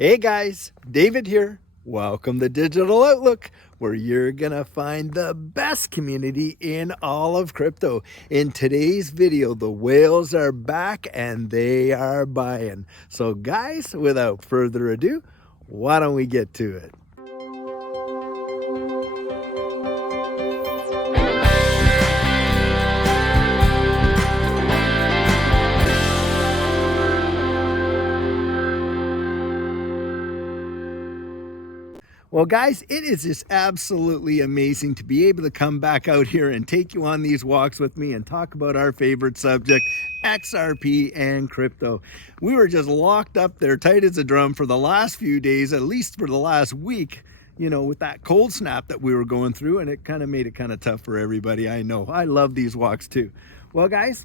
Hey guys, David here. Welcome to Digital Outlook, where you're gonna find the best community in all of crypto. In today's video, the whales are back and they are buying. So guys, without further ado, why don't we get to it? Well, guys, it is just absolutely amazing to be able to come back out here and take you on these walks with me and talk about our favorite subject, XRP and crypto. We were just locked up there tight as a drum for the last few days, at least for the last week, with that cold snap that we were going through, and it kind of made it kind of tough for everybody. I know. I love these walks too. Well, guys,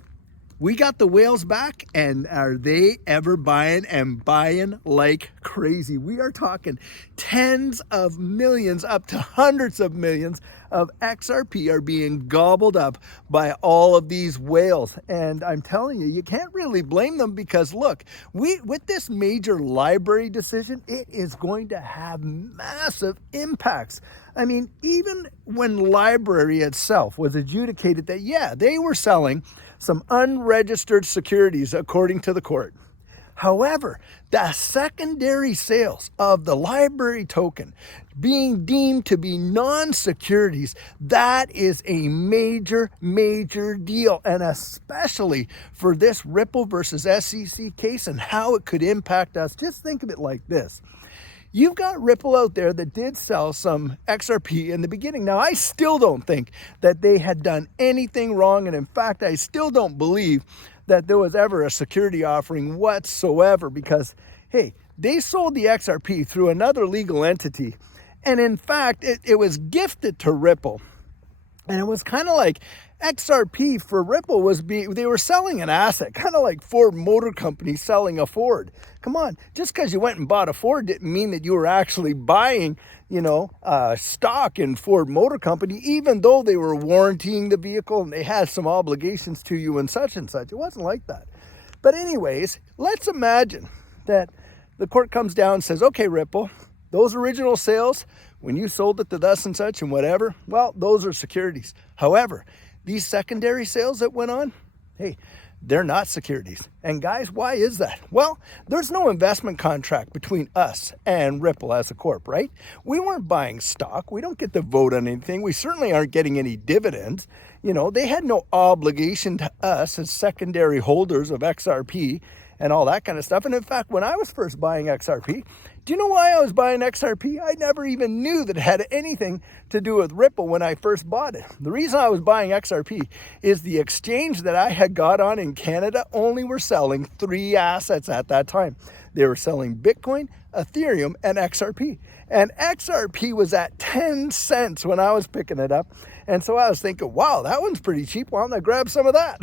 we got the whales back, and are they ever buying and buying like crazy? We are talking tens of millions, up to hundreds of millions of XRP are being gobbled up by all of these whales. And I'm telling you, you can't really blame them because look, with this major library decision, it is going to have massive impacts. I mean, even when library itself was adjudicated that, yeah, they were selling some unregistered securities according to the court. However, the secondary sales of the library token being deemed to be non-securities, that is a major deal. And especially for this Ripple versus SEC case and how it could impact us. Just think of it like this. You've got Ripple out there that did sell some XRP in the beginning. Now, I still don't think that they had done anything wrong. And in fact, I still don't believe that there was ever a security offering whatsoever because, hey, they sold the XRP through another legal entity. And in fact, it was gifted to Ripple. And it was kind of like XRP for Ripple they were selling an asset, kind of like Ford Motor Company selling a Ford. Come on, just because you went and bought a Ford didn't mean that you were actually buying, stock in Ford Motor Company, even though they were warrantying the vehicle and they had some obligations to you and such and such. It wasn't like that. But anyways, let's imagine that the court comes down and says, okay, Ripple, those original sales, when you sold it to thus and such and whatever, well, those are securities. However, these secondary sales that went on, hey, they're not securities. And guys, why is that? Well, there's no investment contract between us and Ripple as a corp, right? We weren't buying stock. We don't get to vote on anything. We certainly aren't getting any dividends. They had no obligation to us as secondary holders of XRP and all that kind of stuff. And in fact, when I was first buying XRP, do you know why I was buying XRP? I never even knew that it had anything to do with Ripple when I first bought it. The reason I was buying XRP is the exchange that I had got on in Canada only were selling 3 assets at that time. They were selling Bitcoin, Ethereum, and XRP. And XRP was at 10 cents when I was picking it up. And so I was thinking, wow, that one's pretty cheap. Why don't I grab some of that?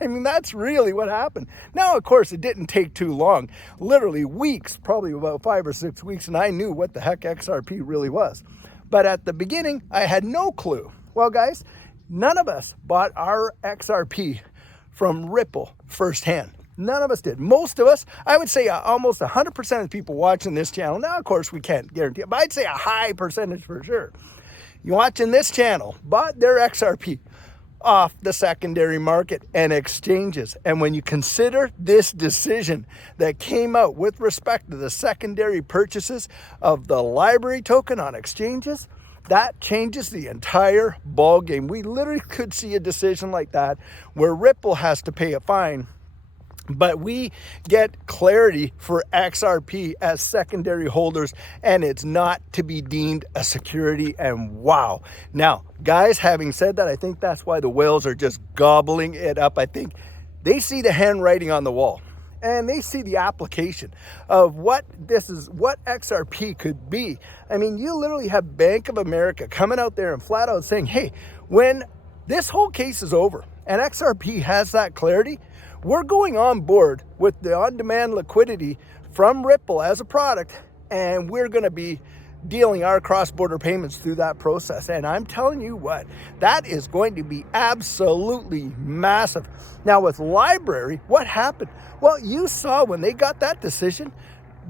I mean, that's really what happened. Now, of course, it didn't take too long. Literally weeks, probably about 5 or 6 weeks, and I knew what the heck XRP really was. But at the beginning, I had no clue. Well, guys, none of us bought our XRP from Ripple firsthand. None of us did. Most of us, I would say almost 100% of the people watching this channel, now, of course, we can't guarantee it, but I'd say a high percentage for sure. You watching this channel bought their XRP off the secondary market and exchanges. And when you consider this decision that came out with respect to the secondary purchases of the library token on exchanges, that changes the entire ball game. We literally could see a decision like that where Ripple has to pay a fine, but we get clarity for XRP as secondary holders, and it's not to be deemed a security. And wow. Now, guys, having said that, I think that's why the whales are just gobbling it up. I think they see the handwriting on the wall, and they see the application of what XRP could be. I mean, you literally have Bank of America coming out there and flat out saying, hey, when this whole case is over and XRP has that clarity, we're going on board with the on-demand liquidity from Ripple as a product, and we're going to be dealing our cross-border payments through that process. And I'm telling you what, that is going to be absolutely massive. Now with Library, what happened? Well, you saw when they got that decision,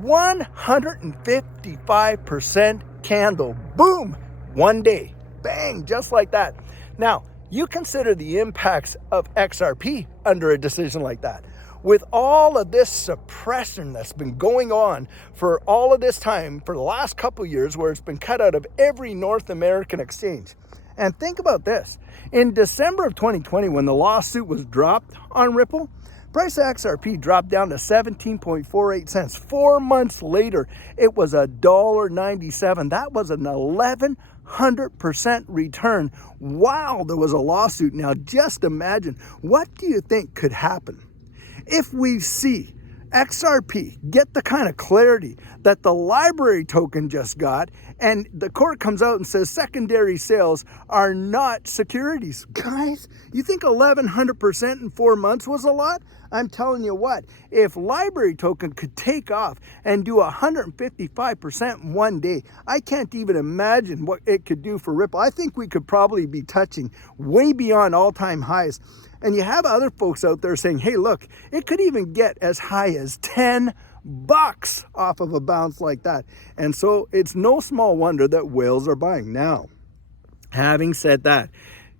155% candle. Boom! One day. Bang! Just like that. Now, you consider the impacts of XRP under a decision like that. With all of this suppression that's been going on for all of this time, for the last couple of years, where it's been cut out of every North American exchange. And think about this. In December of 2020, when the lawsuit was dropped on Ripple, price of XRP dropped down to 17.48 cents. 4 months later, it was $1.97. That was an 1,100% return while there was a lawsuit. Now, just imagine, what do you think could happen if we see XRP get the kind of clarity that the library token just got, and the court comes out and says secondary sales are not securities? Guys, you think 1,100% in 4 months was a lot? I'm telling you what, if library token could take off and do 155% in one day, I can't even imagine what it could do for Ripple. I think we could probably be touching way beyond all-time highs. And you have other folks out there saying, hey, look, it could even get as high as $10 off of a bounce like that. And so it's no small wonder that whales are buying. Now, having said that,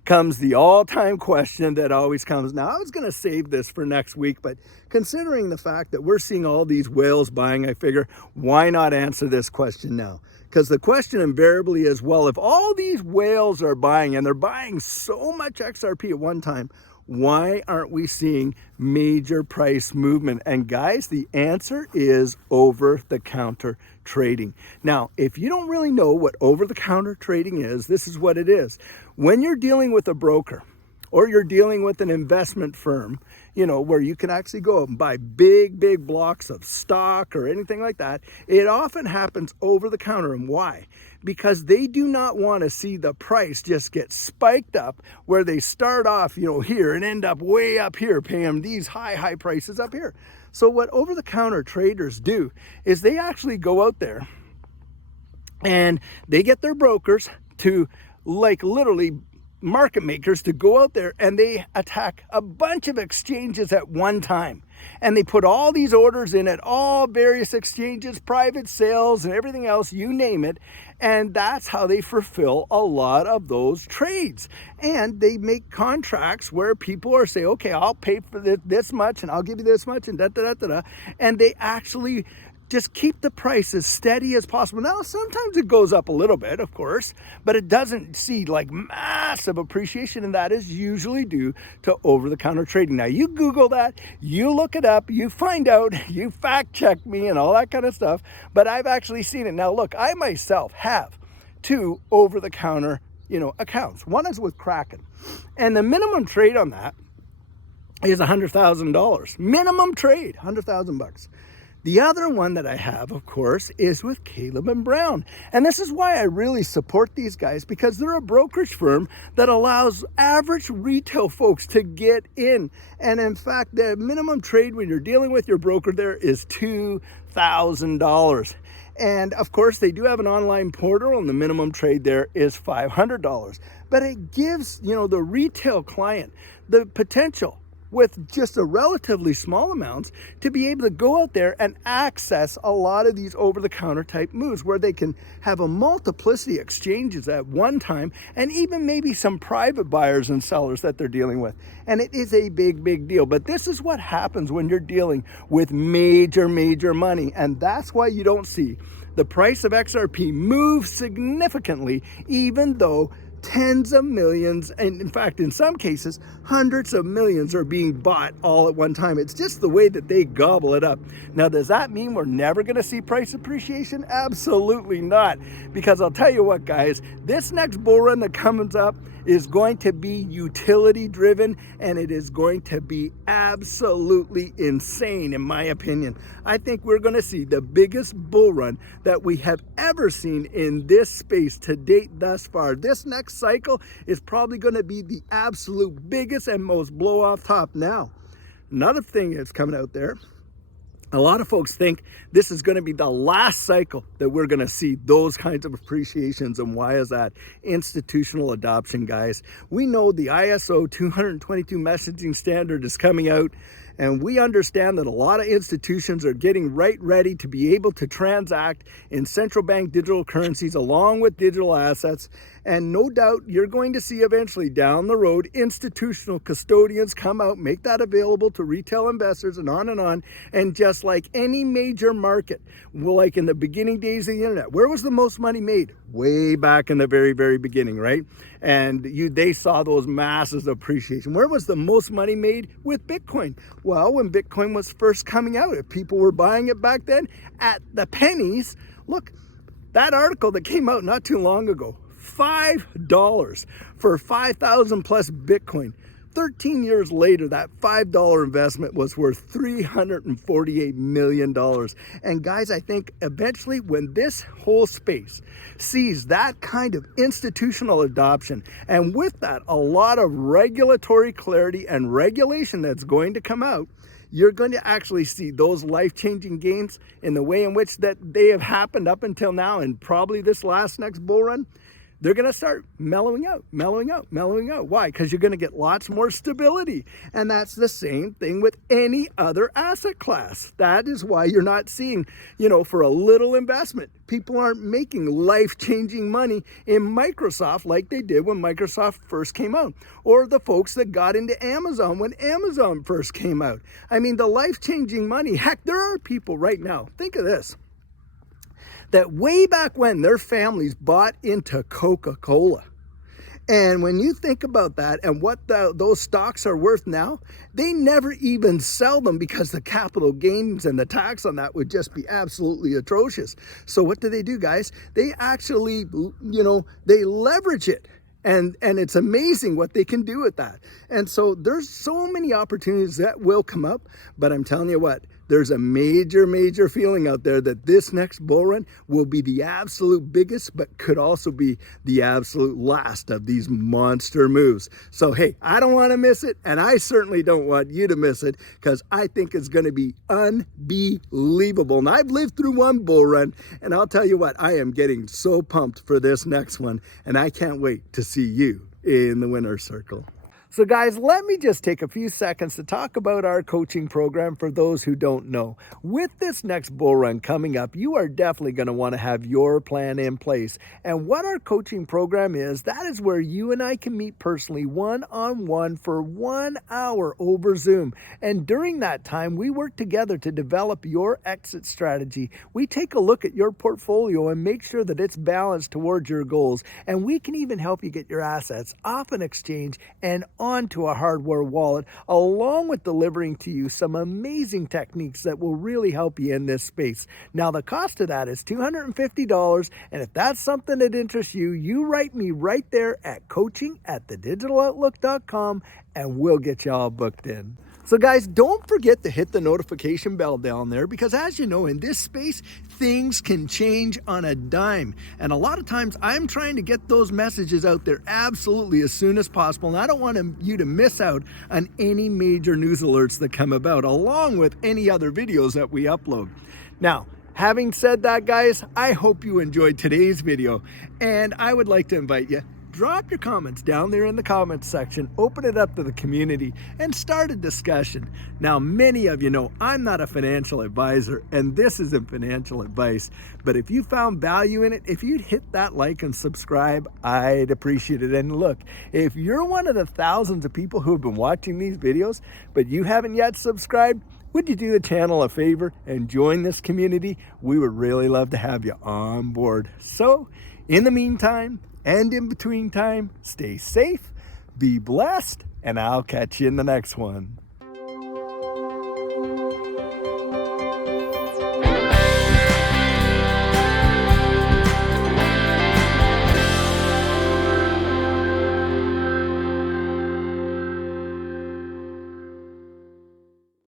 comes the all-time question that always comes. Now, I was going to save this for next week, but considering the fact that we're seeing all these whales buying, I figure, why not answer this question now? Because the question invariably is, well, if all these whales are buying, and they're buying so much XRP at one time, why aren't we seeing major price movement? And guys, the answer is over-the-counter trading. Now, if you don't really know what over-the-counter trading is, this is what it is. When you're dealing with a broker, or you're dealing with an investment firm, you know, where you can actually go and buy big blocks of stock or anything like that, it often happens over the counter. And why? Because they do not want to see the price just get spiked up, where they start off, you know, here and end up way up here, paying them these high prices up here. So what over-the-counter traders do is they actually go out there and they get their brokers to, like, literally market makers, to go out there and they attack a bunch of exchanges at one time. And they put all these orders in at all various exchanges, private sales and everything else, you name it. And that's how they fulfill a lot of those trades. And they make contracts where people are saying, okay, I'll pay for this much and I'll give you this much and da-da-da-da-da. And they actually just keep the price as steady as possible. Now, sometimes it goes up a little bit, of course, but it doesn't see like massive appreciation, and that is usually due to over-the-counter trading. Now, you Google that, you look it up, you find out, you fact check me and all that kind of stuff, but I've actually seen it. Now, look, I myself have 2 over-the-counter, accounts. One is with Kraken, and the minimum trade on that is $100,000. Minimum trade, $100,000. The other one that I have, of course, is with Caleb and Brown. And this is why I really support these guys, because they're a brokerage firm that allows average retail folks to get in. And in fact, the minimum trade when you're dealing with your broker there is $2,000. And of course, they do have an online portal, and the minimum trade there is $500. But it gives, the retail client the potential, with just a relatively small amounts, to be able to go out there and access a lot of these over-the-counter type moves, where they can have a multiplicity exchanges at one time, and even maybe some private buyers and sellers that they're dealing with. And it is a big deal. But this is what happens when you're dealing with major money. And that's why you don't see the price of XRP move significantly, even though tens of millions, and in fact, in some cases, hundreds of millions are being bought all at one time. It's just the way that they gobble it up. Now, does that mean we're never going to see price appreciation? Absolutely not. Because I'll tell you what, guys, this next bull run that comes up is going to be utility driven, and it is going to be absolutely insane, in my opinion. I think we're going to see the biggest bull run that we have ever seen in this space to date thus far. This next cycle is probably going to be the absolute biggest and most blow off top. Now, another thing that's coming out there, a lot of folks think this is going to be the last cycle that we're going to see those kinds of appreciations. And why is that? Institutional adoption, guys. We know the ISO 222 messaging standard is coming out, And we understand that a lot of institutions are getting ready to be able to transact in central bank digital currencies along with digital assets. And no doubt you're going to see eventually down the road institutional custodians come out, make that available to retail investors, and on and on. And just like any major market, well, like in the beginning days of the internet, where was the most money made? Way back in the very beginning, right? And they saw those masses of appreciation. Where was the most money made? With Bitcoin. Well, when Bitcoin was first coming out, if people were buying it back then at the pennies, look, that article that came out not too long ago, $5 for 5,000 plus Bitcoin. 13 years later, that $5 investment was worth $348 million. And guys, I think eventually when this whole space sees that kind of institutional adoption, and with that, a lot of regulatory clarity and regulation that's going to come out, you're going to actually see those life-changing gains in the way in which that they have happened up until now, and probably this next bull run. They're going to start mellowing out. Why? Because you're going to get lots more stability. And that's the same thing with any other asset class. That is why you're not seeing, for a little investment, people aren't making life-changing money in Microsoft like they did when Microsoft first came out, or the folks that got into Amazon when Amazon first came out. I mean, the life-changing money, heck, there are people right now, think of this, that way back when their families bought into Coca-Cola. And when you think about that and what those stocks are worth now, they never even sell them because the capital gains and the tax on that would just be absolutely atrocious. So what do, guys? They actually, they leverage it. And it's amazing what they can do with that. And so there's so many opportunities that will come up, but I'm telling you what, there's a major feeling out there that this next bull run will be the absolute biggest, but could also be the absolute last of these monster moves. So, hey, I don't want to miss it, and I certainly don't want you to miss it, because I think it's going to be unbelievable. And I've lived through one bull run, and I'll tell you what, I am getting so pumped for this next one, and I can't wait to see you in the winner's circle. So guys, let me just take a few seconds to talk about our coaching program for those who don't know. With this next bull run coming up, you are definitely going to want to have your plan in place. And what our coaching program is, that is where you and I can meet personally one-on-one for 1 hour over Zoom. And during that time, we work together to develop your exit strategy. We take a look at your portfolio and make sure that it's balanced towards your goals. And we can even help you get your assets off an exchange and onto a hardware wallet, along with delivering to you some amazing techniques that will really help you in this space. Now, the cost of that is $250, and if that's something that interests you, you write me right there at coaching@thedigitaloutlook.com, and we'll get you all booked in. So guys, don't forget to hit the notification bell down there, because as you know, in this space, things can change on a dime. And a lot of times I'm trying to get those messages out there absolutely as soon as possible. And I don't want you to miss out on any major news alerts that come about, along with any other videos that we upload. Now, having said that, guys, I hope you enjoyed today's video. And I would like to invite you, drop your comments down there in the comments section, open it up to the community, and start a discussion. Now, many of you know I'm not a financial advisor, and this isn't financial advice, but if you found value in it, if you'd hit that like and subscribe, I'd appreciate it. And look, if you're one of the thousands of people who have been watching these videos, but you haven't yet subscribed, would you do the channel a favor and join this community? We would really love to have you on board. So, in the meantime, and in between time, stay safe, be blessed, and I'll catch you in the next one.